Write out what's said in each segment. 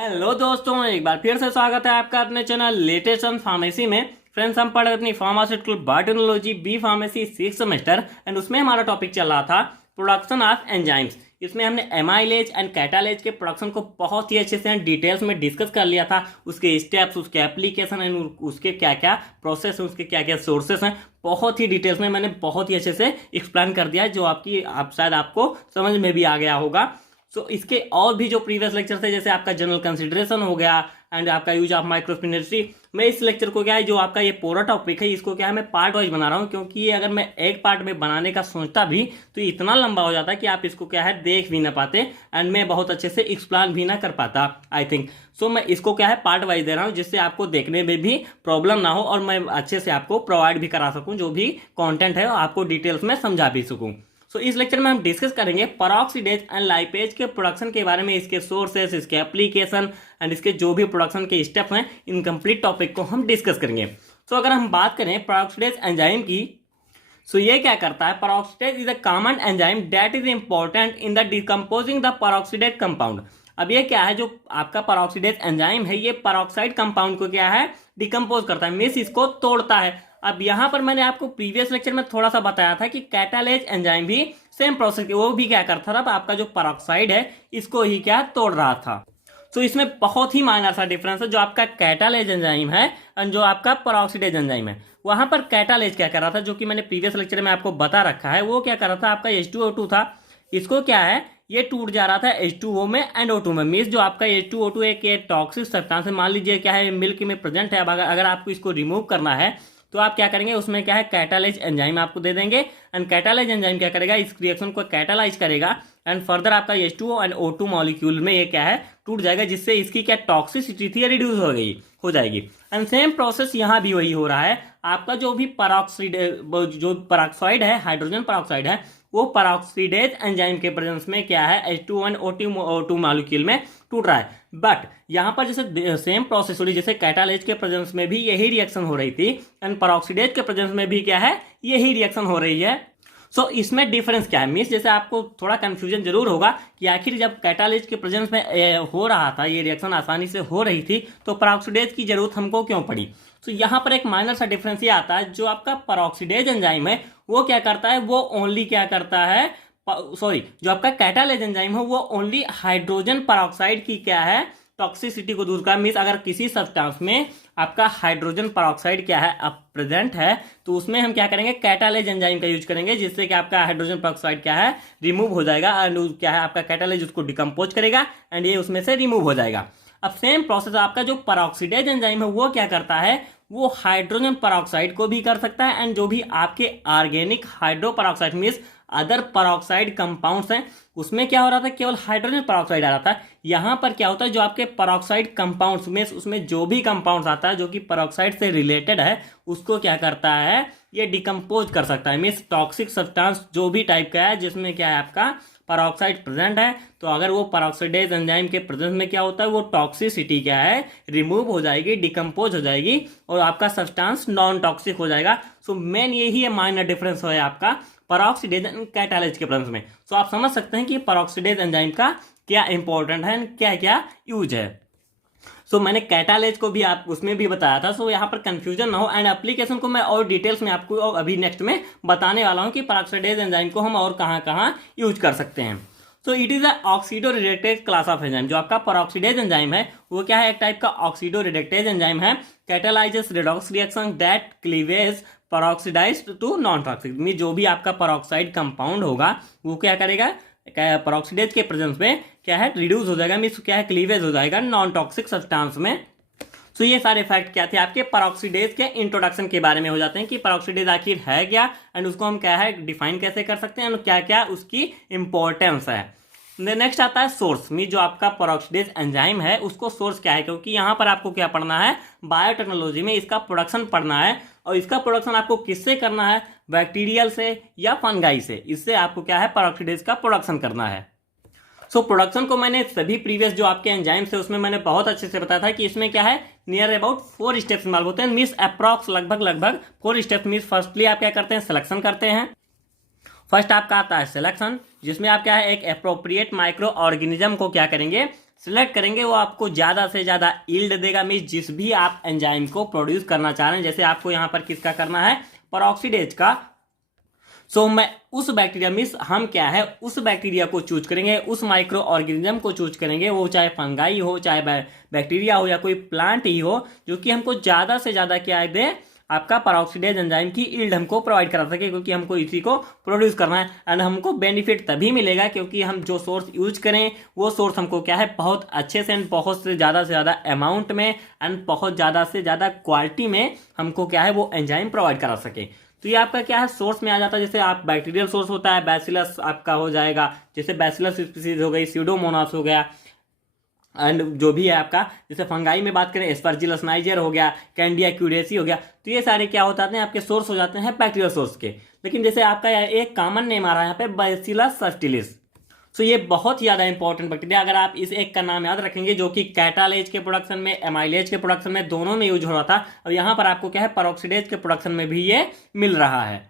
Hello दोस्तों, एक बार फिर से स्वागत है आपका अपने चैनल लेटेस्ट फार्मेसी में। फ्रेंड्स, हम पढ़ रहे अपनी pharmaceutical biotechnology B pharmacy 6 semester and उसमें हमारा टॉपिक चल रहा था प्रोडक्शन ऑफ एंजाइम्स। इसमें हमने एमाइलेज एंड कैटालेज के प्रोडक्शन को बहुत ही अच्छे से डिटेल्स में डिस्कस कर लिया था। उसके स्टेप्स, उसके एप्लीकेशन एंड उसके क्या क्या प्रोसेस हैं, उसके क्या क्या सोर्सेस हैं, बहुत ही डिटेल्स में मैंने बहुत ही अच्छे से एक्सप्लेन कर दिया है, जो शायद आपको समझ में भी आ गया होगा। सो इसके और भी जो प्रीवियस लेक्चर थे, जैसे आपका जनरल कंसिडरेशन हो गया एंड आपका यूज ऑफ माइक्रोस्पिनर्जी, मैं इस लेक्चर को क्या है, जो आपका ये पूरा टॉपिक है, इसको क्या है मैं पार्ट वाइज बना रहा हूँ, क्योंकि ये अगर मैं एक पार्ट में बनाने का सोचता भी तो इतना लंबा हो जाता है कि आप इसको क्या है देख भी ना पाते एंड मैं बहुत अच्छे से एक्सप्लेन भी ना कर पाता आई थिंक। सो मैं इसको क्या है पार्ट वाइज दे रहा हूँ, जिससे आपको देखने में भी प्रॉब्लम ना हो और मैं अच्छे से आपको प्रोवाइड भी करा सकूँ, जो भी कॉन्टेंट है आपको डिटेल्स में समझा भी सकूँ। सो इस लेक्चर में हम डिस्कस करेंगे पेरोक्सिडेज एंड लाइपेज के प्रोडक्शन के बारे में, इसके सोर्सेस, इसके एप्लीकेशन एंड इसके जो भी प्रोडक्शन के स्टेप्स हैं, इन कंप्लीट टॉपिक को हम डिस्कस करेंगे। सो अगर हम बात करें पेरोक्सिडेज एंजाइम की, सो ये क्या करता है, peroxidase is a common enzyme that is important in the decomposing the peroxidase compound. अब ये क्या है, जो आपका पेरोक्सिडेज एंजाइम है, ये पेरोक्साइड कंपाउंड को क्या है डिकम्पोज करता है, मींस इसको तोड़ता है। अब यहां पर मैंने आपको प्रीवियस लेक्चर में थोड़ा सा बताया था कि कैटालेज एंजाइम भी सेम प्रोसेस, वो भी क्या करता था, आपका जो पेरोक्साइड है इसको ही क्या तोड़ रहा था। तो इसमें बहुत ही माइनर सा डिफरेंस है, जो आपका कैटालेज एंजाइम है और जो आपका पेरोक्सिडेज एंजाइम है। वहां पर कैटालेज क्या कर रहा था, जो कि मैंने प्रीवियस लेक्चर में आपको बता रखा है, वो क्या कर रहा था, आपका H2O2 था, इसको क्या है ये टूट जा रहा था H2O में एंड O2 में। मीन्स जो आपका H2O2 एक टॉक्सिक सब्सटेंस है, मान लीजिए क्या है मिल्क में प्रेजेंट है। अब अगर आपको इसको रिमूव करना है तो आप क्या करेंगे, उसमें क्या है कैटालेज एंजाइम आपको दे देंगे एंड कैटालेज एंजाइम क्या करेगा, इस रिएक्शन को कैटालाइज करेगा एंड फर्दर आपका H2O एंड O2 मॉलिक्यूल में ये क्या है टूट जाएगा, जिससे इसकी क्या टॉक्सिसिटी थी रिड्यूस हो जाएगी। एंड सेम प्रोसेस यहाँ भी वही हो रहा है। आपका जो भी पेरोक्साइड है, हाइड्रोजन पेरोक्साइड है, वो पेरोक्सिडेज एंजाइम के प्रेजेंस में क्या है H2O एंड O2 मॉलिक्यूल में टूट रहा है। बट यहां पर जैसे सेम प्रोसेस हो रही, जैसे कैटालेज के प्रेजेंस में भी यही रिएक्शन हो रही थी एंड पेरोक्सिडेज के प्रेजेंस में भी क्या है यही रिएक्शन हो रही है। सो इसमें डिफरेंस क्या है, मीन्स जैसे आपको थोड़ा कंफ्यूजन जरूर होगा कि आखिर जब कैटालेज के प्रेजेंस में हो रहा था, ये रिएक्शन आसानी से हो रही थी, तो पेरोक्सिडेज की जरूरत हमको क्यों पड़ी। तो यहाँ पर एक माइनर सा डिफरेंस ये आता है, जो आपका पेरोक्सिडेज एंजाइम है वो क्या करता है, वो ओनली क्या करता है, जो आपका कैटालेज एंजाइम है वो ओनली हाइड्रोजन पेरोक्साइड की क्या है टॉक्सिसिटी को दूर कर। मीन्स अगर किसी सब्सटेंस में आपका हाइड्रोजन पेरोक्साइड क्या है अब प्रेजेंट है, तो उसमें हम क्या करेंगे कैटालेज एंजाइम का यूज करेंगे, जिससे कि आपका हाइड्रोजन पेरोक्साइड क्या है रिमूव हो जाएगा एंड क्या है आपका कैटालेज उसको डिकम्पोज करेगा एंड ये उसमें से रिमूव हो जाएगा। अब सेम प्रोसेस आपका जो पेरोक्सिडेज एंजाइम है वो क्या करता है, वो हाइड्रोजन पेरोक्साइड को भी कर सकता है एंड जो भी आपके organic hydro peroxide means other peroxide compounds हैं, उसमें क्या हो रहा था, केवल हाइड्रोजन पेरोक्साइड आ रहा था। यहां पर क्या होता है, जो आपके पेरोक्साइड कंपाउंड्स में उसमें जो भी कंपाउंड्स आता है जो कि पेरोक्साइड से रिलेटेड है, उसको क्या करता है ये डिकम्पोज कर सकता है। मीन्स टॉक्सिक सब्सटेंस जो भी टाइप का है जिसमें क्या है आपका पेरोक्साइड प्रेजेंट है, तो अगर वो पेरोक्सिडेज एंजाइम के प्रेजेंस में क्या होता है, वो टॉक्सिसिटी क्या है रिमूव हो जाएगी, डिकम्पोज हो जाएगी और आपका सब्सटेंस नॉन टॉक्सिक हो जाएगा। सो मेन यही है माइनर डिफरेंस है आपका पेरोक्सिडेज एंड कैटालेज के प्रेजेंस में। सो आप समझ सकते हैं कि पेरोक्सिडेज एंजाइम का क्या इंपॉर्टेंट है, क्या क्या यूज है। सो मैंने कैटालेज को भी आप उसमें भी बताया था। सो यहाँ पर कंफ्यूजन ना हो एंड एप्लीकेशन को मैं और डिटेल्स में आपको अभी नेक्स्ट में बताने वाला हूँ कि पेरोक्सिडेज एंजाइम को हम और कहाँ कहाँ यूज कर सकते हैं। So it is a oxido reductase class of enzyme. जो आपका पेरोक्सिडेज एंजाइम है वो क्या है, एक टाइप का ऑक्सीडो रिडक्टेज एंजाइम है, catalyses redox reaction that cleavage peroxidized to non toxic. Mean जो भी आपका पेरोक्साइड कंपाउंड होगा वो क्या करेगा, पेरोक्सिडेज के प्रेजेंस में क्या है रिड्यूस हो जाएगा, मीन्स क्या है क्लीवेज हो जाएगा नॉन टॉक्सिक सब्सटेंस में। तो ये सारे फैक्ट क्या थे आपके पेरोक्सिडेज के इंट्रोडक्शन के बारे में हो जाते हैं कि पेरोक्सिडेज आखिर है क्या एंड उसको हम क्या है डिफाइन कैसे कर सकते हैं और क्या क्या उसकी इंपॉर्टेंस है। नेक्स्ट आता है सोर्स। मीन जो आपका पेरोक्सिडेज एंजाइम है उसको सोर्स क्या है, क्योंकि यहाँ पर आपको क्या पढ़ना है, बायोटेक्नोलॉजी में इसका प्रोडक्शन पढ़ना है और इसका प्रोडक्शन आपको किससे करना है, बैक्टीरियल से या फंगाई से। इससे आपको क्या है पेरोक्सिडेज का प्रोडक्शन करना है। सो प्रोडक्शन को मैंने सभी प्रीवियस जो आपके एंजाइम्स है उसमें मैंने बहुत अच्छे से बताया था कि इसमें क्या है नियर अबाउट 4 स्टेप्स इन्वॉल्व होते हैं। मीन्स अप्रॉक्स लगभग 4 स्टेप्स। मीन्स फर्स्टली आप क्या करते हैं, सिलेक्शन करते हैं। फर्स्ट आपका आता है सिलेक्शन, जिसमें आप क्या है एक अप्रोप्रिएट माइक्रो ऑर्गेनिज्म को क्या करेंगे सिलेक्ट करेंगे वो आपको ज़्यादा से ज़्यादा यील्ड देगा। मीन्स जिस भी आप एंजाइम को प्रोड्यूस करना चाह रहे हैं, जैसे आपको यहाँ पर किसका करना है, पेरोक्सीडेज का, सो मैं उस बैक्टीरिया मीन्स हम क्या है उस बैक्टीरिया को चूज करेंगे, उस माइक्रो ऑर्गेनिज्म को चूज करेंगे, वो चाहे फंगाई हो, चाहे बैक्टीरिया हो, या कोई प्लांट ही हो, जो कि हमको ज़्यादा से ज़्यादा क्या दे, आपका पेरोक्सीडेज एंजाइम की यील्ड हमको प्रोवाइड करा सके, क्योंकि हमको इसी को प्रोड्यूस करना है। एंड हमको बेनिफिट तभी मिलेगा क्योंकि हम जो सोर्स यूज करें वो सोर्स हमको क्या है बहुत अच्छे से एंड बहुत से ज़्यादा अमाउंट में एंड बहुत ज़्यादा से ज़्यादा क्वालिटी में हमको क्या है वो एंजाइम प्रोवाइड करा सके। तो ये आपका क्या है सोर्स में आ जाता है। जैसे आप बैक्टीरियल सोर्स होता है, बैसिलस आपका हो जाएगा, जैसे बैसिलस स्पीसीज हो गई, स्यूडोमोनास हो गया, एंड जो भी है आपका, जैसे फंगाई में बात करें एस्परजिलस नाइजर हो गया, कैंडिया क्यूरेसी हो गया, तो ये सारे क्या होते हैं आपके सोर्स हो जाते हैं बैक्टीरियल सोर्स के। लेकिन जैसे आपका एक कॉमन नेम आ रहा है यहाँ पे बैसिलस सब्टिलिस, सो ये बहुत ज़्यादा इंपॉर्टेंट बैक्टीरिया, अगर आप इस एक का नाम याद रखेंगे, जो कि कैटालेज के प्रोडक्शन में, एमाइलेज के प्रोडक्शन में, दोनों में यूज हो रहा था, और यहाँ पर आपको क्या है पेरोक्सीडेज के प्रोडक्शन में भी ये मिल रहा है।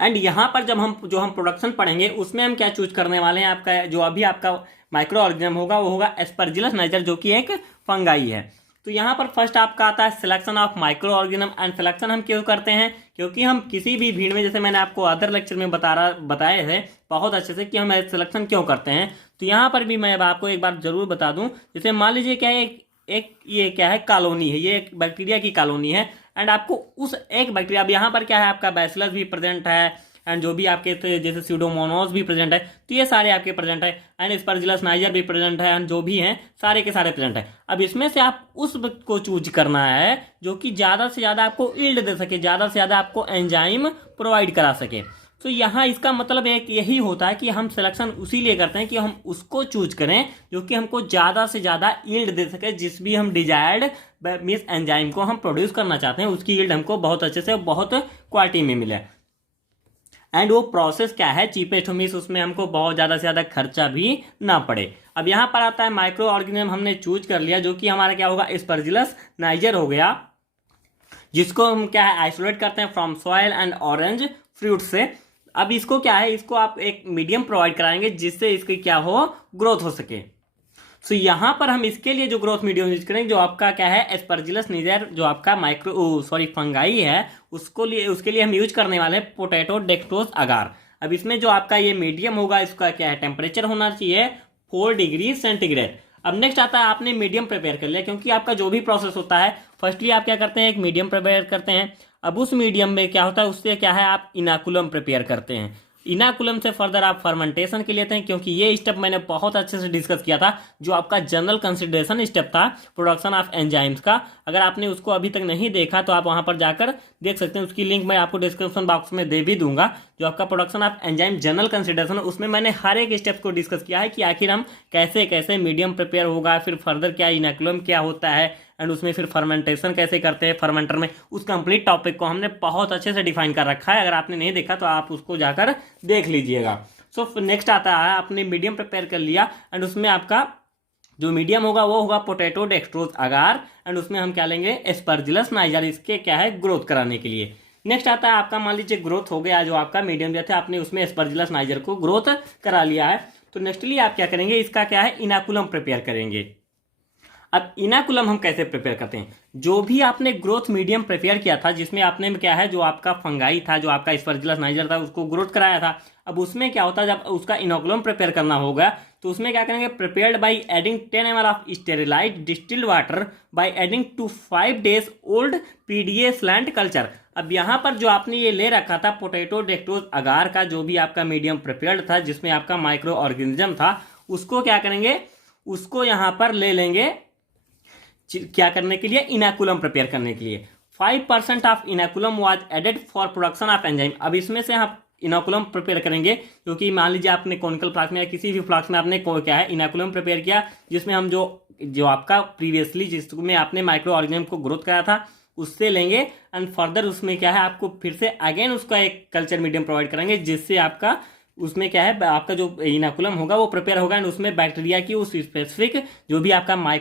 एंड यहाँ पर जब हम प्रोडक्शन पढ़ेंगे उसमें हम क्या चूज करने वाले हैं, आपका जो अभी आपका माइक्रो ऑर्गेनिज्म होगा वो होगा एस्परजिलस नाइजर, जो कि एक फंगाई है। तो यहाँ पर फर्स्ट आपका आता है selection of micro organism. And selection हम क्यों करते हैं, क्योंकि हम किसी भी भीड़ में, जैसे मैंने आपको अदर लेक्चर में बताए थे बहुत अच्छे से कि हम सिलेक्शन क्यों करते हैं, तो यहाँ पर भी मैं अब आपको एक बार जरूर बता दूं। जैसे मान लीजिए क्या है एक ये क्या है कॉलोनी है, ये एक बैक्टीरिया की कॉलोनी है, एंड आपको उस एक बैक्टीरिया, अब यहाँ पर क्या है आपका बैसिलस भी प्रेजेंट है, एंड जो भी आपके जैसे स्यूडोमोनास भी प्रेजेंट है, तो ये सारे आपके प्रेजेंट है, एंड एस्परजिलस नाइजर भी प्रेजेंट है, एंड जो भी हैं सारे के सारे प्रेजेंट है। अब इसमें से आप उस को चूज करना है जो कि ज़्यादा से ज़्यादा आपको यील्ड दे सके, ज़्यादा से ज़्यादा आपको एंजाइम प्रोवाइड करा सके। तो यहाँ इसका मतलब एक यही होता है कि हम सिलेक्शन उसी लिए करते हैं कि हम उसको चूज करें जो कि हमको ज़्यादा से ज़्यादा यील्ड दे सके, जिस भी हम डिजायर्ड मीन्स एंजाइम को हम प्रोड्यूस करना चाहते हैं उसकी यील्ड हमको बहुत अच्छे से बहुत क्वालिटी में मिले। एंड वो प्रोसेस क्या है चीपेस्ट मीन्स उसमें हमको बहुत ज़्यादा से ज़्यादा खर्चा भी ना पड़े। अब यहाँ पर आता है माइक्रो ऑर्गेनिज्म हमने चूज कर लिया, जो कि हमारा क्या होगा एस्परजिलस नाइजर हो गया, जिसको हम क्या है आइसोलेट करते हैं from soil and orange fruit से। अब इसको क्या है, इसको आप एक मीडियम प्रोवाइड कराएंगे जिससे इसकी क्या हो ग्रोथ हो सके। सो यहाँ पर हम इसके लिए जो ग्रोथ मीडियम यूज करेंगे, जो आपका क्या है एस्परजिलस नाइजर, जो आपका फंगाई है, उसके लिए हम यूज करने वाले हैं पोटैटो डेक्सट्रोज अगार। अब इसमें जो आपका ये मीडियम होगा, इसका क्या है टेम्परेचर होना चाहिए 4 डिग्री सेंटीग्रेड। अब नेक्स्ट आता है आपने मीडियम प्रिपेयर कर लिया, क्योंकि आपका जो भी प्रोसेस होता है फर्स्टली आप क्या करते हैं एक मीडियम प्रिपेयर करते हैं। अब उस मीडियम में क्या होता है उससे क्या है आप इनाकुलम प्रिपेयर करते हैं। इनाकुलम से फर्दर आप फर्मेंटेशन के लिए लेते हैं, क्योंकि ये स्टेप मैंने बहुत अच्छे से डिस्कस किया था, जो आपका जनरल कंसिडरेशन स्टेप था प्रोडक्शन ऑफ एंजाइम्स का। अगर आपने उसको अभी तक नहीं देखा तो आप वहां पर जाकर देख सकते हैं, उसकी लिंक मैं आपको डिस्क्रिप्शन बॉक्स में दे भी दूंगा। जो आपका production of enzyme general consideration, उसमें मैंने हर एक स्टेप को डिस्कस किया है कि आखिर हम कैसे कैसे मीडियम प्रिपेयर होगा, फिर फर्दर क्या इनाकुलम क्या होता है, एंड उसमें फिर फर्मेंटेशन कैसे करते हैं फर्मेंटर में। उस कंप्लीट टॉपिक को हमने बहुत अच्छे से डिफाइन कर रखा है, अगर आपने नहीं देखा तो आप उसको जाकर देख लीजिएगा। सो नेक्स्ट आता है आपने मीडियम प्रिपेयर कर लिया, एंड उसमें आपका जो मीडियम होगा वो होगा पोटैटो डेक्सट्रोज अगार, एंड उसमें हम क्या लेंगे एस्परजिलस नाइजर, इसके क्या है ग्रोथ कराने के लिए। नेक्स्ट आता है आपका मान लीजिए ग्रोथ हो गया, जो आपका मीडियम दिया था आपने उसमें एस्परजिलस नाइजर को ग्रोथ करा लिया है, तो नेक्स्टली आप क्या करेंगे इसका क्या है इनाकुलम प्रिपेयर करेंगे। अब इनाकुलम हम कैसे प्रिपेयर करते हैं, जो भी आपने ग्रोथ मीडियम प्रिपेयर किया था जिसमें आपने क्या है जो आपका फंगाई था, जो आपका एस्परजिलस नाइजर था, उसको ग्रोथ कराया था, अब उसमें क्या होता है जब उसका इनाकुलम प्रिपेयर करना होगा तो उसमें क्या करेंगे prepared by adding 10 ml of sterilised distilled water by adding to 5 days old PDA slant culture. अब यहाँ पर जो आपने ये ले रखा था पोटैटो डेक्सट्रोज अगार का, जो भी आपका मीडियम प्रिपेयर्ड था जिसमें आपका माइक्रो ऑर्गेनिज्म था, उसको क्या करेंगे उसको यहाँ पर ले लेंगे क्या करने के लिए इनाकुलम प्रिपेयर करने के लिए। 5% of inoculum was added for production of enzyme. अब इसमें से हम इनाकुलम प्रिपेयर करेंगे, क्योंकि मान लीजिए आपने कॉनिकल फ्लास्क में या किसी भी फ्लास्क में आपने क्या है इनाकुलम प्रिपेयर किया, जिसमें हम जो आपका प्रीवियसली जिसमें आपने माइक्रो ऑर्गेनिज्म को ग्रोथ कराया था उससे लेंगे, एंड फर्दर उसमें क्या है आपको फिर से अगेन उसका एक कल्चर मीडियम प्रोवाइड करेंगे, जिससे आपका उसमें क्या है आपका जो इनाकुलम होगा वो प्रिपेयर होगा, एंड उसमें बैक्टीरिया की उस स्पेसिफिक जो भी आपका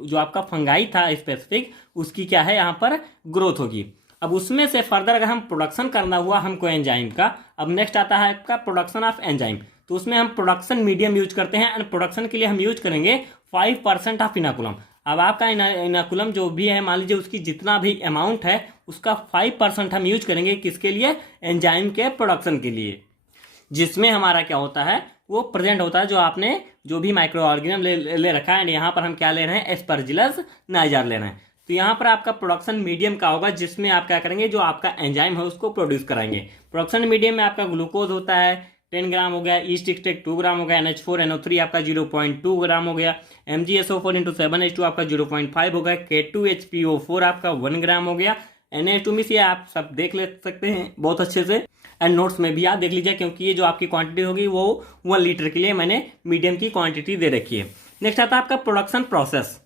जो आपका फंगाई था स्पेसिफिक उसकी क्या है यहाँ पर ग्रोथ होगी। अब उसमें से फर्दर अगर हम प्रोडक्शन करना हुआ हमको एंजाइम का, अब नेक्स्ट आता है आपका प्रोडक्शन ऑफ एंजाइम, तो उसमें हम प्रोडक्शन मीडियम यूज करते हैं, एंड प्रोडक्शन के लिए हम यूज करेंगे 5% ऑफ इनाकुलम। अब आपका इनाकुलम जो भी है, मान लीजिए उसकी जितना भी अमाउंट है उसका 5% हम यूज करेंगे किसके लिए, एंजाइम के प्रोडक्शन के लिए, जिसमें हमारा क्या होता है वो प्रेजेंट होता है जो आपने जो भी माइक्रो ऑर्गेनिज्म ले रखा है। एंड यहाँ पर हम क्या ले रहे हैं, एस्परजिलस नाइजर ले रहे हैं। तो यहाँ पर आपका प्रोडक्शन मीडियम का होगा जिसमें आप क्या करेंगे, जो आपका एंजाइम है उसको प्रोड्यूस कराएंगे। प्रोडक्शन मीडियम में आपका ग्लूकोज होता है 10 ग्राम हो गया, ईस्ट एक्सट्रैक्ट 2 ग्राम हो गया, NH4NO3 आपका 0.2 ग्राम हो गया, MgSO4 × 7H2 आपका 0.5 हो गया, K2HPO4 आपका 1 ग्राम हो गया। NH2 में से आप सब देख ले सकते हैं बहुत अच्छे से, एंड नोट्स में भी आप देख लीजिए, क्योंकि ये जो आपकी क्वांटिटी होगी वो 1 लीटर के लिए मैंने मीडियम की क्वांटिटी दे रखी है। नेक्स्ट आता है आपका प्रोडक्शन प्रोसेस।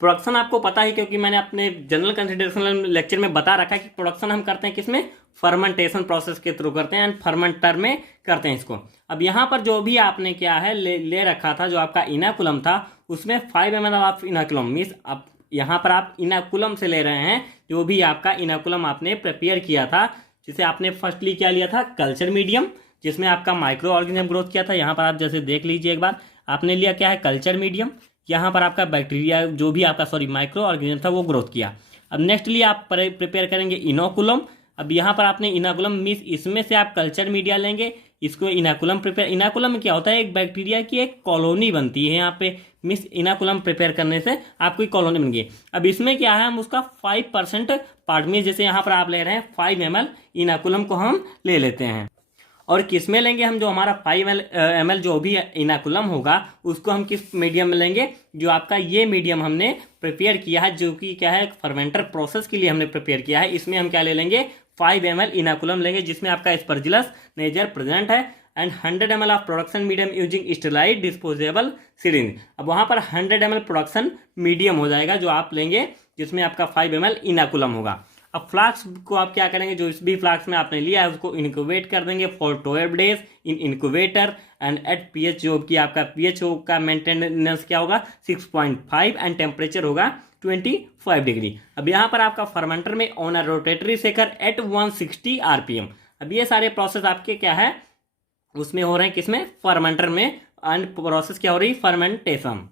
प्रोडक्शन आपको पता है क्योंकि मैंने अपने जनरल कंसिडरेशन लेक्चर में बता रखा है कि प्रोडक्शन हम करते हैं किसमें, फर्मेंटेशन प्रोसेस के थ्रू करते हैं एंड फर्मेंटर में करते हैं इसको। अब यहाँ पर जो भी आपने क्या है ले रखा था, जो आपका इनाकुलम था उसमें 5 ml ऑफ इनाकुलम मीन्स अब यहाँ पर आप इनाकुलम से ले रहे हैं, जो भी आपका इनाकुलम आपने प्रिपेयर किया था, जिसे आपने फर्स्टली क्या लिया था, कल्चर मीडियम, जिसमें आपका माइक्रो ऑर्गेनिज्म ग्रोथ किया था। यहाँ पर आप जैसे देख लीजिए एक बार, आपने लिया क्या है, कल्चर मीडियम, यहाँ पर आपका बैक्टीरिया जो भी आपका माइक्रो ऑर्गेनिज्म था वो ग्रोथ किया। अब नेक्स्टली आप प्रिपेयर करेंगे इनोकुलम। अब यहाँ पर आपने इनाकुलम मीन्स इसमें से आप कल्चर मीडिया लेंगे, इसको इनाकुलम प्रिपेयर, इनाकुलम में क्या होता है, एक बैक्टीरिया की एक कॉलोनी बनती है यहाँ पे, मीन्स इनाकुलम प्रिपेयर करने से आपको एक कॉलोनी बन गई। अब इसमें क्या है, हम उसका 5% पार्ट में, जैसे यहाँ पर आप ले रहे हैं 5 ml इनाकुलम को हम ले लेते हैं, और किस में लेंगे हम, जो हमारा 5 ml जो भी इनाकुलम होगा उसको हम किस मीडियम में लेंगे, जो आपका ये मीडियम हमने प्रिपेयर किया है, जो कि क्या है फर्मेंटर प्रोसेस के लिए हमने प्रिपेयर किया है। इसमें हम क्या ले लेंगे, 5 ml इनाकुलम लेंगे, जिसमें आपका एस्परजिलस नाइजर प्रेजेंट है, and 100 ml of production medium using steroid disposable syringe. अब वहाँ पर 100 ml प्रोडक्शन मीडियम हो जाएगा जो आप लेंगे, जिसमें आपका 5 ml इनाकुलम होगा। अब फ्लास्क को आप क्या करेंगे, जो इस भी फ्लास्क में आपने लिया है उसको इनक्यूबेट कर देंगे for 12 days in incubator, and at pH जो कि आपका पीएच का मेंटेनेंस क्या होगा 6.5, एंड टेम्परेचर होगा 25 डिग्री। अब यहाँ पर आपका फर्मेंटर में on a rotatory shaker eight 160 RPM। अब ये सारे प्रोसेस आपके क्या है उसमें हो रहे हैं, किसमें, फर्मेंटर में, एंड प्रोसेस क्या हो रही है, फर्मेंटेशन।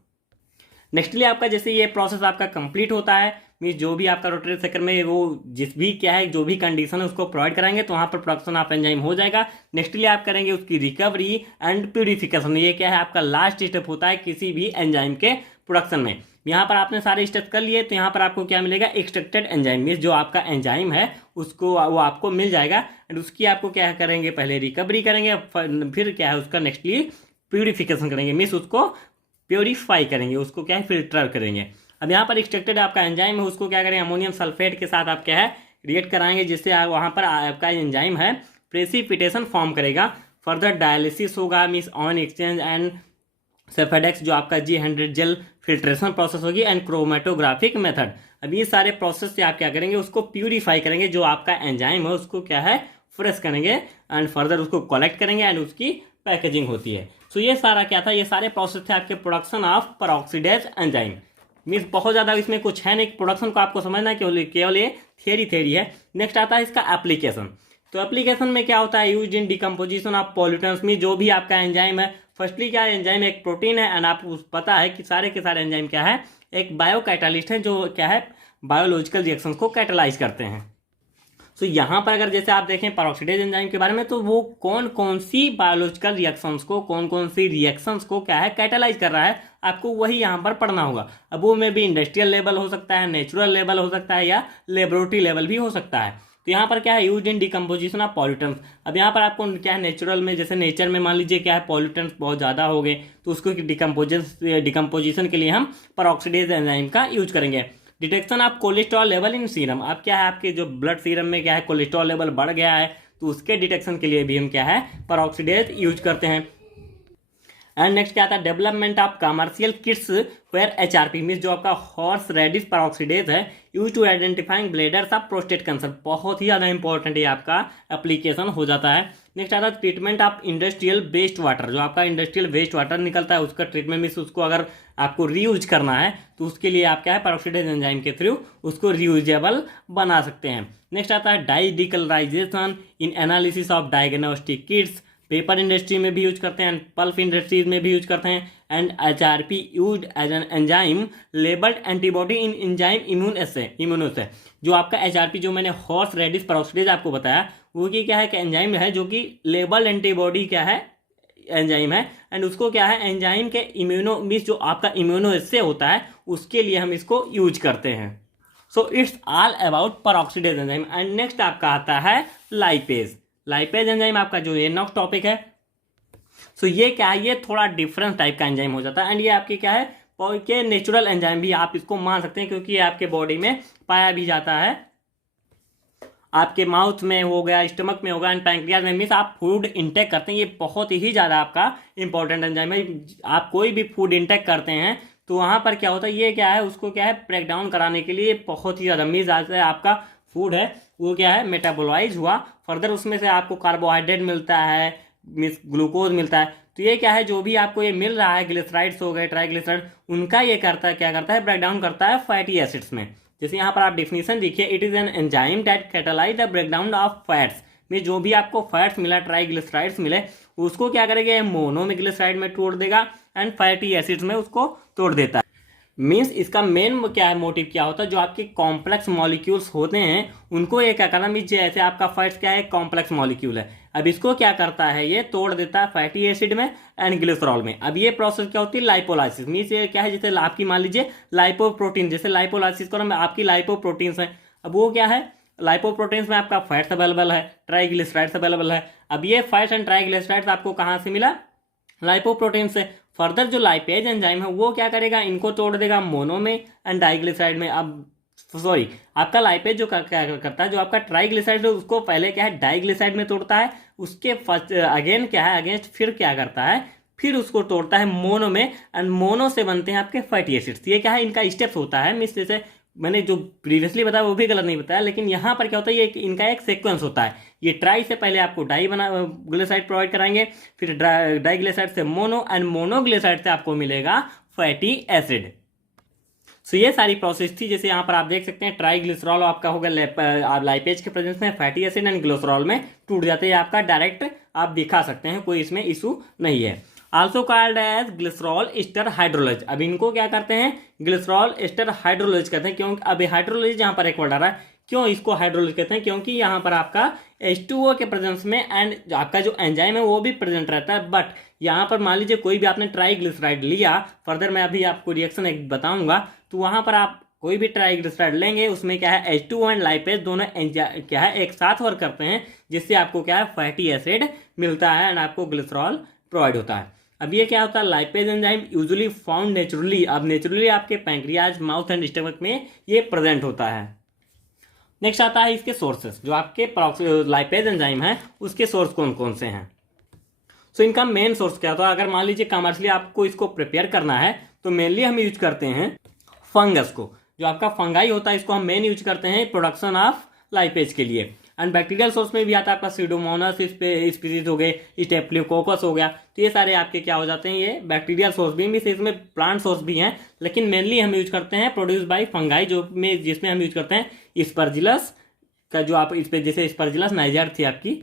नेक्स्टली आपका जैसे ये प्रोसेस आपका कंप्लीट होता है, मीन्स जो भी आपका रोटरी सेकर में वो जिस भी क्या है जो भी कंडीशन है उसको प्रोवाइड कराएंगे, तो वहाँ पर प्रोडक्शन ऑफ एंजाइम हो जाएगा। नेक्स्टली आप करेंगे उसकी रिकवरी एंड प्यूरिफिकेशन। ये क्या है आपका लास्ट स्टेप होता है किसी भी एंजाइम के प्रोडक्शन में। यहाँ पर आपने सारे स्टेप कर लिए, तो यहाँ पर आपको क्या मिलेगा, एक्सट्रैक्टेड एंजाइम, मीन्स जो आपका एंजाइम है उसको वो आपको मिल जाएगा, एंड उसकी आपको क्या करेंगे, पहले रिकवरी करेंगे, फिर क्या है उसका नेक्स्टली प्यूरिफिकेशन करेंगे, मीन्स उसको प्योरीफाई करेंगे, उसको क्या है फिल्टर करेंगे। अब यहाँ पर एक्सट्रैक्टेड आपका एंजाइम है उसको क्या करेंगे, अमोनियम सल्फेट के साथ आप क्या है रिएक्ट कराएंगे, जिससे वहाँ पर आपका एंजाइम है प्रेसिपिटेशन फॉर्म करेगा। फर्दर डायलिसिस होगा, मीन्स ऑन एक्सचेंज एंड सेफेडेक्स जो आपका G100 जेल फिल्ट्रेशन प्रोसेस होगी, एंड क्रोमेटोग्राफिक मेथड। अब ये सारे प्रोसेस से आप क्या करेंगे, उसको प्यूरीफाई करेंगे, जो आपका एंजाइम है उसको क्या है फ्रेश करेंगे, एंड फर्दर उसको कलेक्ट करेंगे, एंड उसकी पैकेजिंग होती है। सो ये सारा क्या था, ये सारे प्रोसेस थे आपके production of peroxidase enzyme. Means बहुत ज़्यादा इसमें कुछ है नहीं, प्रोडक्शन को आपको समझना है, केवल ये थियरी है। नेक्स्ट आता है इसका एप्लीकेशन। तो एप्लीकेशन में क्या होता है, use in decomposition of pollutants में, जो भी आपका एंजाइम है, फर्स्टली क्या है, एंजाइम एक प्रोटीन है, एंड आपको पता है कि सारे के सारे एंजाइम क्या है, एक बायो कैटालिस्ट है, जो क्या है बायोलॉजिकल रिएक्शंस को कैटालाइज करते हैं। सो यहाँ पर अगर जैसे आप देखें पेरोक्सीडेज एंजाइम के बारे में, तो वो कौन कौन सी बायोलॉजिकल रिएक्शंस को, कौन कौन सी रिएक्शंस को क्या है कैटालाइज कर रहा है, आपको वही यहाँ पर पढ़ना होगा। अब वो में भी इंडस्ट्रियल लेवल हो सकता है, नेचुरल लेवल हो सकता है, या लेबोरेटरी लेवल भी हो सकता है। तो यहाँ पर क्या है, use in decomposition of pollutants. अब यहाँ पर आपको क्या है, नेचुरल में जैसे नेचर में मान लीजिए क्या है पॉल्यूटेंट्स बहुत ज़्यादा हो गए, तो उसको डिकम्पोजिशन के लिए हम पेरोक्सीडेज एंजाइम का यूज करेंगे। Detection of cholesterol level in serum. अब क्या है, आपके जो ब्लड सीरम में क्या है कोलेस्ट्रॉल लेवल बढ़ गया है, तो उसके डिटेक्शन के लिए भी हम क्या है पेरोक्सीडेज यूज करते हैं। एंड नेक्स्ट क्या आता है, development of commercial kits where HRP means जो आपका हॉर्स रेडिस पेरोक्सीडेज है, use to identifying bladders of prostate cancer. बहुत ही ज़्यादा इंपॉर्टेंट ये आपका एप्लीकेशन हो जाता है। नेक्स्ट आता है treatment of industrial waste water. जो आपका इंडस्ट्रियल वेस्ट वाटर निकलता है उसका ट्रीटमेंट मीन्स उसको अगर आपको रीयूज करना है, तो उसके लिए आप क्या है पेरोक्सीडेज एंजाइम के थ्रू उसको रीयूजेबल बना सकते हैं। नेक्स्ट आता है dye decolorization in analysis of diagnostic kits, paper industry में भी यूज करते हैं एंड पल्प इंडस्ट्रीज में भी यूज करते हैं। And HRP use as an enzyme labelled antibody in enzyme immunoassay. जो आपका HRP जो मैंने हॉर्स रेडिस पेरोक्साइडेज आपको बताया, वो की क्या है कि एंजाइम है जो कि लेबल्ड एंटीबॉडी क्या है, एंजाइम है। एंड उसको क्या है, एंजाइम के इम्यूनो मीन्स जो आपका इम्यूनो एसे होता है उसके लिए हम इसको यूज करते हैं। So it's all about peroxidase enzyme. And next आपका आता है लाइपेज। लाइपेज एंजाइम आपका जो ये नेक्स्ट टॉपिक है। सो ये क्या है, ये थोड़ा डिफरेंट टाइप का एंजाइम हो जाता है एंड ये आपकी क्या है के नेचुरल एंजाइम भी आप इसको मान सकते हैं, क्योंकि ये आपके बॉडी में पाया भी जाता है। आपके माउथ में हो गया, स्टमक में होगा एंड पैंक्रियाज में, मीन्स आप फूड इंटेक करते हैं, ये बहुत ही ज़्यादा आपका इंपॉर्टेंट एंजाइम है। आप कोई भी फूड इंटेक करते हैं तो वहाँ पर क्या होता है, ये क्या है उसको क्या है ब्रेक डाउन कराने के लिए बहुत ही ज़्यादा मीन्स आज आपका फूड है वो क्या है मेटाबोलाइज हुआ, फर्दर उसमें से आपको कार्बोहाइड्रेट मिलता है, मीन्स ग्लूकोज मिलता है। तो ये क्या है जो भी आपको ये मिल रहा है, ग्लिसराइड्स हो गए, ट्राइग्लिसराइड, उनका ये करता है क्या करता है ब्रेक डाउन करता है फैटी एसिड्स में। जैसे यहाँ पर आप डिफिनीशन देखिए, it is an enzyme that catalyse the breakdown of fats. में जो भी आपको फैट्स मिला, ट्राइग्लिसराइड्स मिले, उसको क्या करेगा मोनो में ग्लिसराइड में तोड़ देगा एंड फैटी एसिड्स में उसको तोड़ देता है। मीन्स इसका मेन क्या है मोटिव क्या होता है, जो आपके कॉम्प्लेक्स मॉलिक्यूल्स होते हैं उनको ये क्या करना, मीन्स जैसे आपका फैट्स क्या है कॉम्प्लेक्स मॉलिक्यूल है, अब इसको क्या करता है ये तोड़ देता है फैटी एसिड में एंड ग्लिसरॉल में। अब ये प्रोसेस क्या होती है लाइपोलाइसिस। मीन्स ये क्या है जैसे आपकी मान लीजिए लाइपोप्रोटीन, जैसे लाइपोलाइसिस करो में आपकी लाइपोप्रोटीन्स है, अब वो क्या है लाइपोप्रोटीन्स में आपका फैट्स अवेलेबल है, ट्राइग्लिसराइड्स अवेलेबल है। अब ये फैट्स एंड ट्राइग्लिसराइड्स आपको कहाँ से मिला, लाइपोप्रोटीन से। फर्दर जो लाइपेज एंजाइम है वो क्या करेगा इनको तोड़ देगा मोनो में एंड डाइग्लिसराइड में। अब सॉरी आपका लाइपेज जो क्या करता है, जो आपका ट्राइग्लिसराइड है उसको पहले क्या है डाइग्लिसराइड में तोड़ता है, उसके अगेन क्या है अगेंस्ट फिर क्या करता है फिर उसको तोड़ता है मोनो में एंड मोनो से बनते हैं आपके फैटी एसिड्स। ये क्या है इनका स्टेप्स होता है, मिस जैसे मैंने जो प्रीवियसली बताया वो भी गलत नहीं बताया, लेकिन यहाँ पर क्या होता है ये इनका एक सीक्वेंस होता है। ये ट्राई से पहले आपको डाई ग्लिसराइड प्रोवाइड कराएंगे, फिर डाई ग्लिसराइड से मोनो एंड मोनो ग्लिसराइड से आपको मिलेगा फैटी एसिड। सो ये सारी प्रोसेस थी। जैसे यहाँ पर आप देख सकते हैं ट्राइग्लिसरॉल आपका होगा लाइपेज के प्रेजेंस में फैटी एसिड एंड ग्लिसरॉल में टूट जाते हैं, आपका डायरेक्ट आप दिखा सकते हैं, कोई इसमें इशू नहीं है। Also called as glycerol ester hydrolase. अब इनको क्या करते हैं ग्लिसरॉल एस्टर हाइड्रोलाइज कहते हैं, क्योंकि अभी हाइड्रोलाइज यहाँ पर एक वर्ड आ रहा है, क्यों इसको हाइड्रोलाइज कहते हैं, क्योंकि यहाँ पर आपका H2O के प्रेजेंस में एंड आपका जो एंजाइम है वो भी प्रेजेंट रहता है। बट यहाँ पर मान लीजिए कोई भी आपने ट्राइग्लिसराइड लिया, फर्दर मैं अभी आपको रिएक्शन एक बताऊंगा, तो वहाँ पर आप कोई भी ट्राइग्लिसराइड लेंगे उसमें क्या है H2O एंड लाइपेज दोनों क्या है एक साथ वर्क करते हैं, जिससे आपको क्या है फैटी एसिड मिलता है एंड आपको ग्लिसरॉल प्रोवाइड होता है। अब ये क्या होता है lipase enzyme usually found naturally, अब नेचुरली आपके पैंक्रियाज माउथ एंड स्टमक में ये प्रेजेंट होता है। नेक्स्ट आता है इसके सोर्सेस, जो आपके लाइपेज एंजाइम है उसके सोर्स कौन कौन से हैं। सो इनका मेन सोर्स क्या होता है, अगर मान लीजिए कमर्शियली आपको इसको प्रिपेयर करना है तो मेनली हम यूज करते हैं फंगस को, जो आपका फंगाई होता है इसको हम मेन यूज करते हैं प्रोडक्शन ऑफ लाइपेज के लिए। एंड बैक्टीरियल सोर्स में भी आता है आपका सीडोमोनास स्पीसीज हो गए, स्टेप्लियोकोकस हो गया, तो ये सारे आपके क्या हो जाते हैं ये बैक्टीरियल सोर्स भी, इसमें प्लांट सोर्स भी हैं, लेकिन मेनली हम यूज करते हैं प्रोड्यूस बाय फंगाई, जिसमें हम यूज करते हैं स्पर्जिलस का, जो आप इस पे जैसे स्पर्जिलस नाइजर थी आपकी।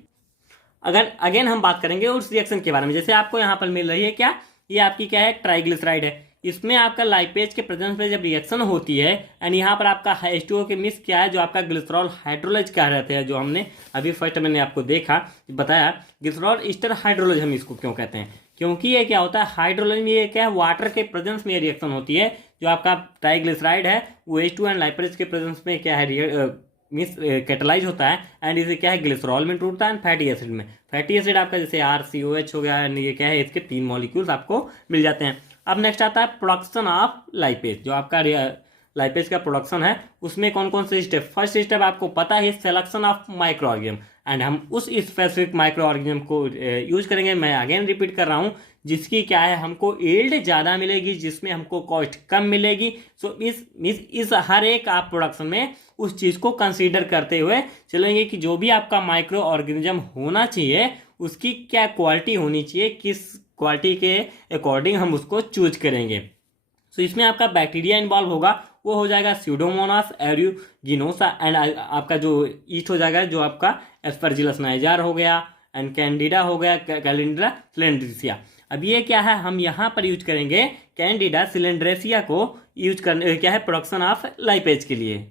अगर अगेन हम बात करेंगे उस रिएक्शन के बारे में, जैसे आपको यहाँ पर मिल रही है क्या, ये आपकी क्या है ट्राइग्लिसराइड है, इसमें आपका लाइपेज के प्रेजेंस में जब रिएक्शन होती है एंड यहाँ पर आपका H2O के मिक्स क्या है जो आपका ग्लिसरॉल हाइड्रोलाइज कह रहते हैं, जो हमने अभी फर्स्ट मैंने आपको देखा बताया ग्लिसरॉल एस्टर हाइड्रोलाइज हम इसको क्यों कहते हैं, क्योंकि ये क्या होता है हाइड्रोलाइज में ये क्या है वाटर के प्रेजेंस में रिएक्शन होती है, जो आपका ट्राइग्लिसराइड है वो H2 एंड लाइपेज के प्रेजेंस में क्या है मिस कैटलाइज होता है एंड इसे क्या है ग्लिसरॉल में टूटता है एंड फैटी एसिड में। फैटी एसिड आपका जैसे RCOH हो गया, ये क्या है इसके 3 मॉलिक्यूल्स आपको मिल जाते हैं। अब नेक्स्ट आता है प्रोडक्शन ऑफ लाइपेज, जो आपका लाइपेज का प्रोडक्शन है उसमें कौन कौन से स्टेप। फर्स्ट स्टेप आपको पता है selection of micro organism and हम उस स्पेसिफिक माइक्रो ऑर्गेनिज्म को यूज करेंगे, मैं अगेन रिपीट कर रहा हूँ, जिसकी क्या है हमको यील्ड ज़्यादा मिलेगी, जिसमें हमको कॉस्ट कम मिलेगी। सो इस हर एक आप प्रोडक्शन में उस चीज़ को कंसीडर करते हुए चलेंगे कि जो भी आपका माइक्रो ऑर्गेनिज्म होना चाहिए उसकी क्या क्वालिटी होनी चाहिए, किस क्वालिटी के अकॉर्डिंग हम उसको चूज करेंगे। सो इसमें आपका बैक्टीरिया इन्वॉल्व होगा, वो हो जाएगा स्यूडोमोनास एरियोजिनोसा एंड आपका जो ईस्ट हो जाएगा जो आपका एस्परजिलस नाइजर हो गया एंड कैंडिडा हो गया कैलेंड्रा सिलेंड्रेसिया। अब ये क्या है, हम यहाँ पर यूज करेंगे कैंडिडा सिलेंड्रेसिया को यूज करने क्या है प्रोडक्शन ऑफ लाइपेज के लिए।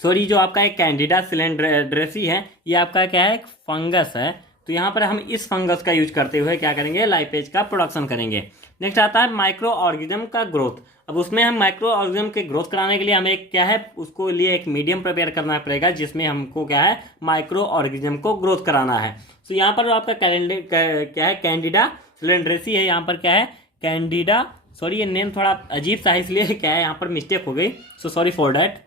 सॉरी, जो आपका एक कैंडिडा सिलेंड्रेसी है ये आपका क्या है, एक फंगस है। तो यहाँ पर हम इस फंगस का यूज करते हुए क्या करेंगे, लाइपेज का प्रोडक्शन करेंगे। नेक्स्ट आता है माइक्रो ऑर्गेनिज्म का ग्रोथ। अब उसमें हम माइक्रो ऑर्गेनिज्म के ग्रोथ कराने के लिए हमें क्या है, उसको लिए एक मीडियम प्रिपेयर करना पड़ेगा जिसमें हमको क्या है माइक्रो ऑर्गेनिज्म को ग्रोथ कराना है। तो यहाँ पर आपका क्या है कैंडिडा सिलेंड्रेसी है, यहाँ पर क्या है कैंडिडा, सॉरी ये नेम थोड़ा अजीब सा है इसलिए क्या है यहाँ पर मिस्टेक हो गई, सो सॉरी फॉर डैट।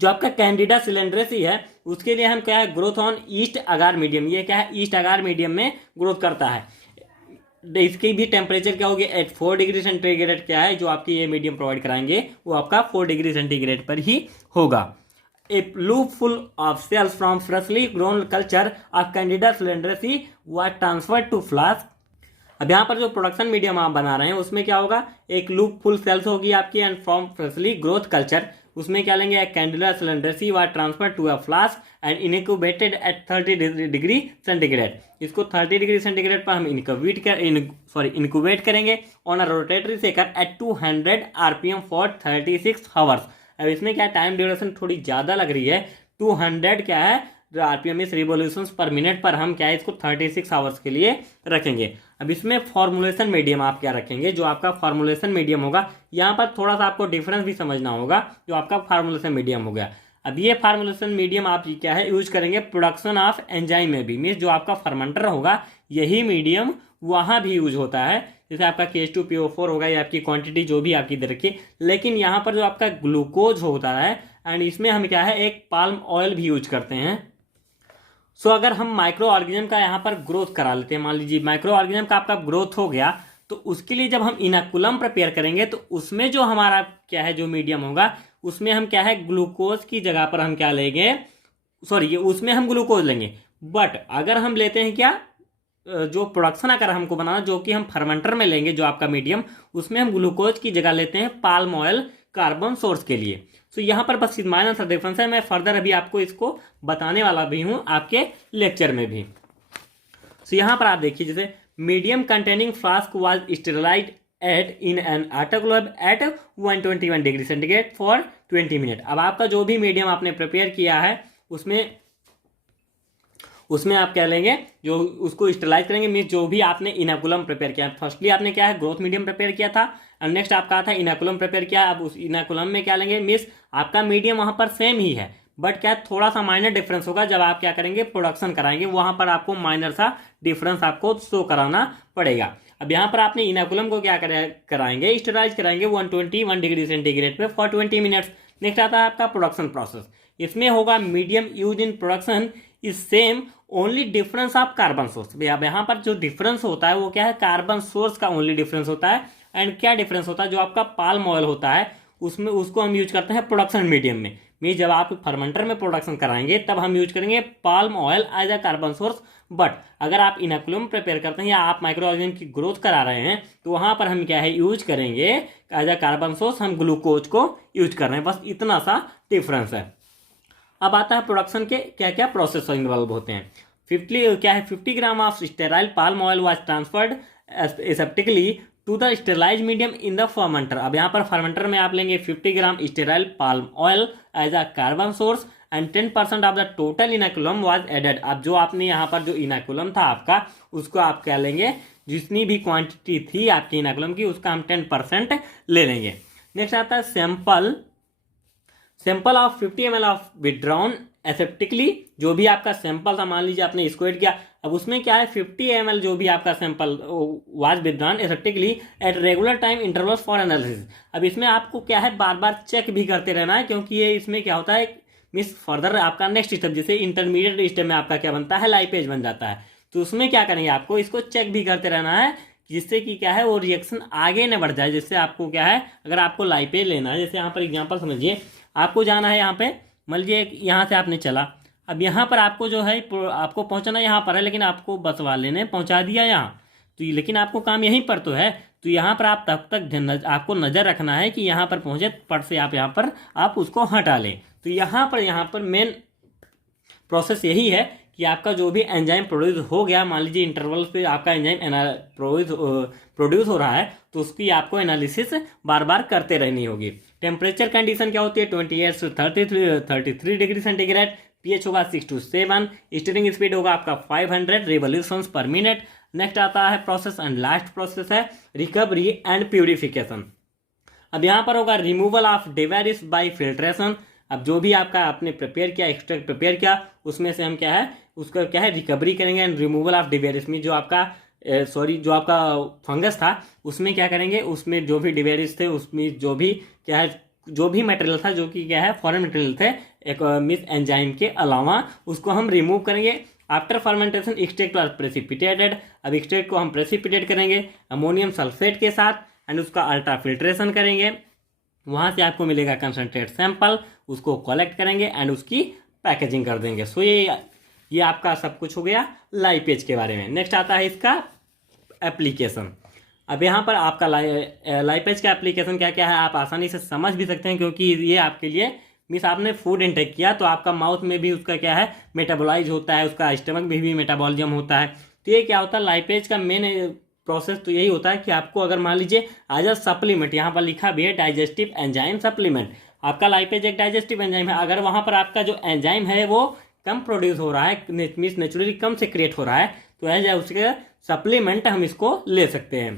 जो आपका कैंडिडा सिलेंड्रेसी है उसके लिए हम क्या है growth on east agar medium, ये क्या है ईस्ट अगार मीडियम में ग्रोथ करता है। इसकी भी टेम्परेचर क्या होगी, एट 4 डिग्री सेंटीग्रेड क्या है जो आपकी ये मीडियम प्रोवाइड कराएंगे वो आपका 4 डिग्री सेंटीग्रेड पर ही होगा। A loop full of cells from freshly grown culture of candida cylindracea was transferred to flask. अब यहाँ पर जो प्रोडक्शन मीडियम आप बना रहे हैं उसमें क्या होगा, एक लूप फुल सेल्स होगी आपकी and from freshly growth culture, उसमें क्या लेंगे candida cylindracea was transfer to a flask and incubated at 30 degree centigrade. इसको 30 डिग्री सेंटीग्रेड पर हम इनक्यूबेट करेंगे on a rotatory shaker at 200 RPM for 36 hours. अब इसमें क्या टाइम ड्यूरेशन थोड़ी ज़्यादा लग रही है, 200 क्या है आरपीएम इस रिवोल्यूशंस पर मिनट पर हम क्या है इसको 36 आवर्स के लिए रखेंगे। अब इसमें फॉर्मुलेशन मीडियम आप क्या रखेंगे, जो आपका फॉर्मुलेशन मीडियम होगा यहाँ पर थोड़ा सा आपको डिफरेंस भी समझना होगा, जो आपका फार्मुलेशन मीडियम हो गया। अब ये फार्मुलेशन मीडियम आप क्या है यूज करेंगे प्रोडक्शन ऑफ एंजाइम में भी, मीन्स जो आपका फर्मेंटर होगा यही मीडियम वहाँ भी यूज होता है, जैसे आपका K2PO4 होगा या आपकी क्वांटिटी जो भी आपकी दे रखी, लेकिन यहाँ पर जो आपका ग्लूकोज होता है एंड इसमें हम क्या है एक पाल्म ऑयल भी यूज करते हैं। सो अगर हम माइक्रो ऑर्गेनिज्म का यहाँ पर ग्रोथ करा लेते हैं, मान लीजिए माइक्रो ऑर्गेनिज्म का आपका ग्रोथ हो गया, तो उसके लिए जब हम इनाकुलम प्रिपेयर करेंगे तो उसमें जो हमारा क्या है जो मीडियम होगा उसमें हम क्या है ग्लूकोज की जगह पर हम क्या लेंगे, सॉरी उसमें हम ग्लूकोज लेंगे। बट अगर हम लेते हैं क्या जो प्रोडक्शन अगर हमको बनाना जो कि हम फर्मेंटर में लेंगे जो आपका मीडियम, उसमें हम ग्लूकोज की जगह लेते हैं पाल्म ऑयल कार्बन सोर्स के लिए। तो यहाँ पर बस माइनर सा डिफरेंस है, मैं फर्दर अभी आपको इसको बताने वाला भी हूँ आपके लेक्चर में भी। तो यहाँ पर आप देखिए जैसे medium containing flask was sterilised at in an autoclave at 121 degree centigrade for 20 minute. अब आपका जो भी मीडियम आपने प्रिपेयर किया है उसमें आप क्या लेंगे, जो उसको स्टेरिलाइज करेंगे, मीन्स जो भी आपने इनाकुलम प्रिपेयर किया, फर्स्टली आपने क्या है ग्रोथ मीडियम प्रिपेयर किया था और नेक्स्ट आपका था इनाकुलम प्रिपेयर किया। अब उस इनाकुलम में क्या लेंगे, मीन्स आपका मीडियम वहां पर सेम ही है बट क्या थोड़ा सा माइनर डिफरेंस होगा, जब आप क्या करेंगे प्रोडक्शन कराएंगे वहां पर आपको माइनर सा डिफरेंस आपको शो कराना पड़ेगा। अब यहाँ पर आपने इनाकुलम को क्या कराएंगे स्टेरिलाइज कराएंगे 121 डिग्री सेंटीग्रेड पे फॉर 20 मिनट्स। नेक्स्ट आता है आपका प्रोडक्शन प्रोसेस, इसमें होगा medium use in production is same only difference of carbon source. अब यहाँ पर जो डिफरेंस होता है वो क्या है कार्बन सोर्स का ओनली डिफरेंस होता है। एंड क्या डिफरेंस होता है, जो आपका पाल्म ऑयल होता है उसमें उसको हम यूज करते हैं प्रोडक्शन मीडियम में, मीन जब आप फर्मेंटर में प्रोडक्शन कराएंगे तब हम यूज करेंगे palm oil as a carbon source. But अगर आप इनाकुलम प्रिपेयर करते हैं या आप माइक्रो ऑर्गेनिज्म की ग्रोथ करा रहे हैं तो वहां पर हम क्या है यूज करेंगे एज अ कार्बन सोर्स, हम ग्लूकोज को यूज कर रहे हैं, बस इतना सा डिफरेंस है। अब आता है प्रोडक्शन के क्या क्या प्रोसेस इन्वॉल्व होते हैं। 50 gram of sterile palm oil was transferred aseptically to the sterilize medium in the fermenter. अब यहाँ पर फर्मेंटर में आप लेंगे 50 gram sterile palm oil as a carbon source and 10% of the total inoculum was added. अब जो आपने यहाँ पर जो इनाकुलम था आपका उसको आप क्या लेंगे, जितनी भी क्वांटिटी थी आपकी इनाकुलम की उसका हम 10% ले लेंगे। नेक्स्ट आता है sample of 50 ml of withdrawn aseptically. जो भी आपका सैंपल था मान लीजिए आपने इसको ऐड किया, अब उसमें क्या है 50 ml जो भी आपका sample was withdrawn aseptically at regular time intervals for analysis. अब इसमें आपको क्या है बार बार चेक भी करते रहना है, क्योंकि ये इसमें क्या होता है मिस फर्दर आपका नेक्स्ट स्टेप जैसे इंटरमीडिएट स्टेप में आपका क्या बनता है लाइपेज बन जाता है, तो उसमें क्या करेंगे आपको इसको चेक भी करते रहना है जिससे कि क्या है वो रिएक्शन आगे न बढ़ जाए। जिससे आपको क्या है अगर आपको लाइपेज लेना है, जैसे यहाँ पर एग्जाम्पल समझिए आपको जाना है यहाँ पे, मान लीजिए यहाँ से आपने चला, अब यहाँ पर आपको जो है आपको पहुँचना यहाँ पर है, लेकिन आपको बस वाले ने पहुँचा दिया यहाँ, तो लेकिन आपको काम यहीं पर तो है, तो यहाँ पर आप तब तक आपको नज़र रखना है कि यहाँ पर पहुँचे पर से आप यहाँ पर आप उसको हटा लें। तो यहाँ पर मेन प्रोसेस यही है कि आपका जो भी एंजाइम प्रोड्यूस हो गया, मान लीजिए इंटरवल पे आपका एंजाइम प्रोड्यूस हो रहा है, तो उसकी आपको एनालिसिस बार बार करते रहनी होगी। टेम्परेचर कंडीशन क्या होती है, 28 से 33 डिग्री सेंटीग्रेड, pH होगा 6 to 7, स्टीयरिंग स्पीड होगा आपका 500 रिवोल्यूशंस पर मिनट। नेक्स्ट आता है प्रोसेस एंड लास्ट प्रोसेस है रिकवरी एंड प्यूरिफिकेशन। अब यहाँ पर होगा रिमूवल ऑफ डेवेरिस बाय फिल्ट्रेशन। अब जो भी आपका आपने प्रिपेयर किया, एक्सट्रैक्ट प्रिपेयर किया, उसमें से हम क्या है उसका क्या है रिकवरी करेंगे एंड रिमूवल ऑफ डेवेरिस में जो आपका जो आपका फंगस था उसमें क्या करेंगे, उसमें जो भी डिवेरिस थे उसमें जो भी क्या है जो भी मटेरियल था जो कि क्या है फॉरेन मटेरियल थे एक मिस एंजाइम के अलावा, उसको हम रिमूव करेंगे। After fermentation extract are precipitated. अब एक्सट्रैक्ट को हम प्रेसिपिटेट करेंगे अमोनियम सल्फेट के साथ एंड उसका अल्ट्रा फिल्ट्रेशन करेंगे। वहाँ से आपको मिलेगा कंसनट्रेट सैंपल, उसको कलेक्ट करेंगे एंड उसकी पैकेजिंग कर देंगे। सो ये आपका सब कुछ हो गया लाइपेज के बारे में। नेक्स्ट आता है इसका एप्लीकेशन। अब यहाँ पर आपका लाइपेज का एप्लीकेशन क्या क्या है आप आसानी से समझ भी सकते हैं, क्योंकि ये आपके लिए मीन्स आपने फूड इंटेक किया तो आपका माउथ में भी उसका क्या है मेटाबोलाइज होता है, उसका स्टमक में भी मेटाबॉलिज्म होता है। तो ये क्या होता है लाइपेज का मेन प्रोसेस तो यही होता है कि आपको अगर मान लीजिए एज अ सप्लीमेंट, यहाँ पर लिखा भी है डाइजेस्टिव एंजाइम सप्लीमेंट, आपका लाइपेज एक डाइजेस्टिव एंजाइम है। अगर वहाँ पर आपका जो एंजाइम है वो कम प्रोड्यूस हो रहा है, मीन्स नेचुरली कम से क्रिएट हो रहा है, तो एज उसके सप्लीमेंट हम इसको ले सकते हैं।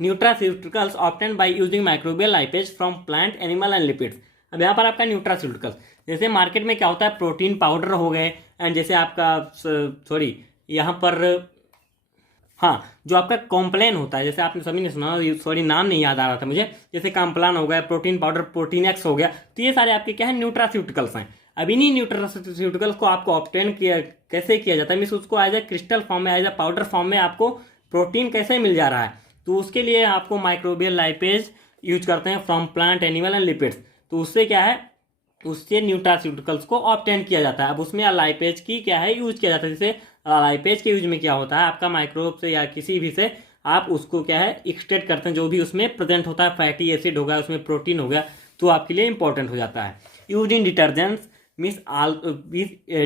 Nutraceuticals obtain by using microbial lipase from plant animal and lipids. अब यहाँ पर आपका न्यूट्रास्यूटिकल्स जैसे मार्केट में क्या होता है प्रोटीन पाउडर हो गए एंड जैसे आपका यहाँ पर हाँ जो आपका कॉम्प्लेन होता है, जैसे आपने सभी ने सुना, नाम नहीं याद आ रहा था मुझे, जैसे कॉम्प्लान हो गया, प्रोटीन पाउडर, प्रोटीन एक्स हो गया, तो ये सारे आपके क्या है न्यूट्रास्यूटिकल्स हैं। अब इन्हीं न्यूट्रास्यूटिकल्स को आपको ऑब्टेन कैसे किया जाता है, मीन्स उसको एज ए क्रिस्टल फॉर्म में, एज ए पाउडर फॉर्म में आपको प्रोटीन कैसे मिल जा रहा है, तो उसके लिए आपको माइक्रोबियल लाइपेज यूज करते हैं from plant animal and lipids. तो उससे क्या है उससे न्यूट्रास्यूटिकल्स को ऑब्टेन किया जाता है। अब उसमें लाइपेज की क्या है यूज किया जाता है, जैसे लाइपेज के यूज में क्या होता है आपका माइक्रोब से या किसी भी से आप उसको क्या है एक्सट्रैक्ट करते हैं, जो भी उसमें प्रेजेंट होता है फैटी एसिड हो गया, उसमें प्रोटीन हो गया, तो आपके लिए इंपॉर्टेंट हो जाता है। Use in detergents means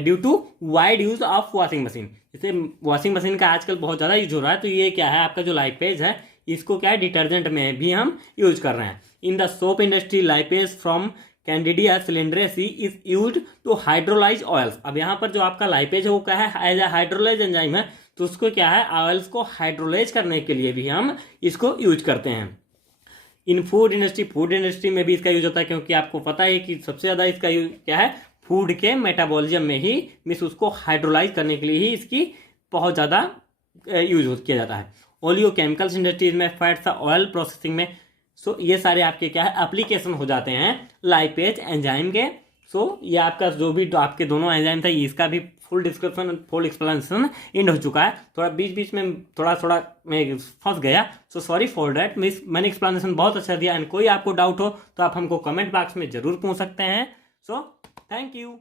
due to wide use of washing machine, जैसे वॉशिंग मशीन का आजकल बहुत ज़्यादा यूज हो रहा है, तो ये क्या है आपका जो लाइपेज है इसको क्या है डिटर्जेंट में भी हम यूज कर रहे हैं। In the soap industry lipase from candida cylindracea is used to hydrolyze oils. अब यहाँ पर जो आपका लाइपेज है वो क्या है एज ए हाइड्रोलाइज एंजाइम है, तो उसको क्या है ऑयल्स को हाइड्रोलाइज करने के लिए भी हम इसको यूज करते हैं। इन फूड इंडस्ट्री में भी इसका यूज होता है, क्योंकि आपको पता है कि सबसे ज़्यादा इसका यूज क्या है फूड के मेटाबॉलिज्म में ही, मीन्स उसको हाइड्रोलाइज करने के लिए ही इसकी बहुत ज़्यादा यूज किया जाता है। ओलियो केमिकल्स इंडस्ट्रीज में, फैट्स ऑयल प्रोसेसिंग में, सो ये सारे आपके क्या है एप्लीकेशन हो जाते हैं लाइपेज एंजाइम के। सो ये आपका जो भी आपके दोनों एंजाइम था इसका भी full description full explanation and हो चुका है। थोड़ा बीच बीच में थोड़ा मैं फंस गया, सो सॉरी फॉर डैट। मैंने एक्सप्लेनेशन बहुत अच्छा दिया एंड कोई आपको डाउट हो तो आप हमको कमेंट बॉक्स में जरूर पूछ सकते हैं। So thank you.